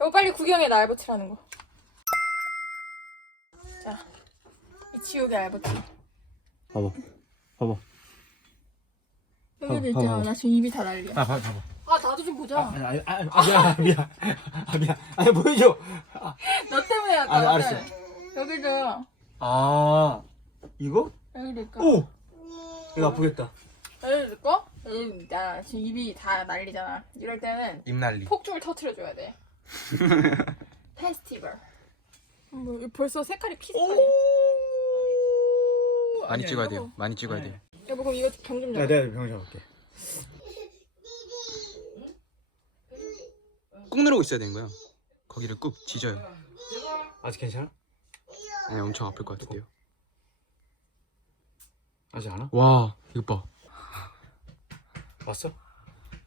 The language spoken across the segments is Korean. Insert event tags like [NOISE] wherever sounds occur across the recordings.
여보 빨리 구경해 나 알버트라는 거. 자, 이 지옥의 알버트. 봐봐. 봐봐. 여기도 있잖아. 나 지금 입이 다 난리야. 아, 봐봐. 아 나도 좀 보자. 아니, 아니, 아니, 아, 미안, 미안. 아, 미안. 아니, 보여줘. 아, 너 때문에 왔다. 아, 너 알았어. 여기도 아, 이거? 여기도 있고. 오! 이거 아프겠다. 여기도 있고. 여기 나 지금 입이 다 난리잖아. 이럴 때는 입 난리. 폭죽을 터트려 줘야 돼. [LAUGHS] 페스티벌. 뭐 벌써 색깔이 피색깔이. 많이 찍어야 돼요. 많이 찍어야 돼요. 여보 그럼 이거 병 좀 야, 잡아. 내가 병 잡을게. 꾹 누르고 있어야 되는 거야. 거기를 꾹 찢어요. 아직 괜찮아? 아니 엄청 아플 것 같은데요. 아직 안 와? 와 이거 봐. 왔어?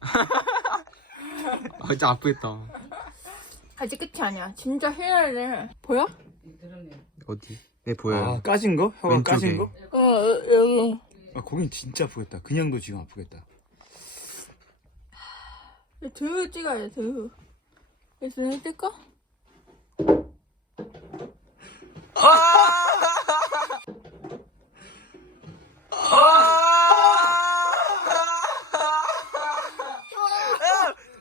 [LAUGHS] 아 진짜 아프겠다. 아직 끝이 아니야. 진짜 해야 돼. 보여? 어디? 네 보여요. 아, 까진 거? 혀가 왼쪽에. 까진 거? 어 여기. 아, 거긴 진짜 아프겠다. 그냥도 지금 아프겠다. 드 찍어야 돼. 드. 그래서 눈을 뜰까?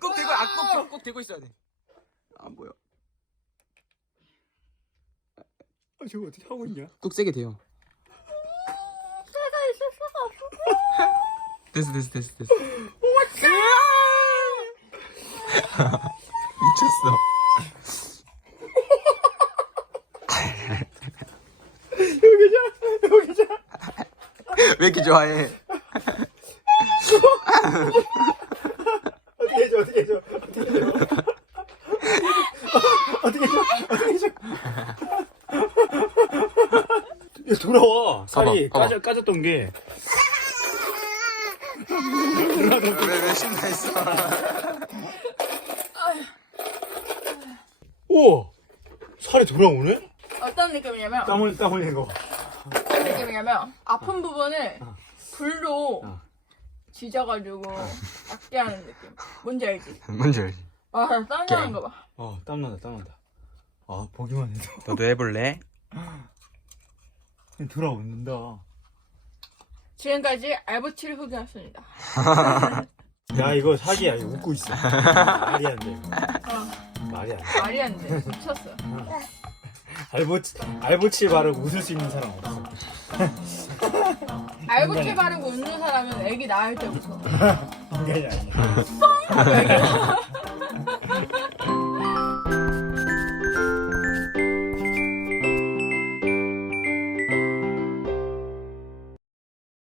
꼭 대고 아 꼭 꼭 대고 있어야 돼. 안 보여. 아, 저거 어떻게 하고 있냐? 꼭 세게 돼요. 됐어 됐어 됐어 됐어. 미쳤어. 왜 이렇게 좋아해? 어떻게 해줘, 어떻게 해줘, 어떻게 해줘. 어떻게 해줘, 어떻게 해줘. 야, 돌아와. 살이. 까져, 까졌던 게. 왜왜 신나했어? [LAUGHS] 우와! 살이 돌아오네? 어떤 느낌이냐면 땀 흘, 땀 흘리는 거. 어떤 느낌이냐면 아픈 부분을 어. 불로 어. 지져가지고 낫게 하는 느낌. 뭔지 알지? [LAUGHS] 뭔지 알지? 아, 땀 나는 거 봐. 어, 땀난다, 땀난다. 아, 보기만 해도. 너도 해볼래? 돌아온다. 지금까지 알버치를 소개했습니다. [LAUGHS] 야, 이거 사기야. 이거 웃고 있어. 말이 안 돼. 어, 말이 안 돼. 말이 안 돼. 미쳤어. [LAUGHS] 알보치, 알보치 바르고 웃을 수 있는 사람 없어. [LAUGHS] 알버치 바르고 웃는 사람은 애기 낳을 때부터. 인간이 아니야. 애기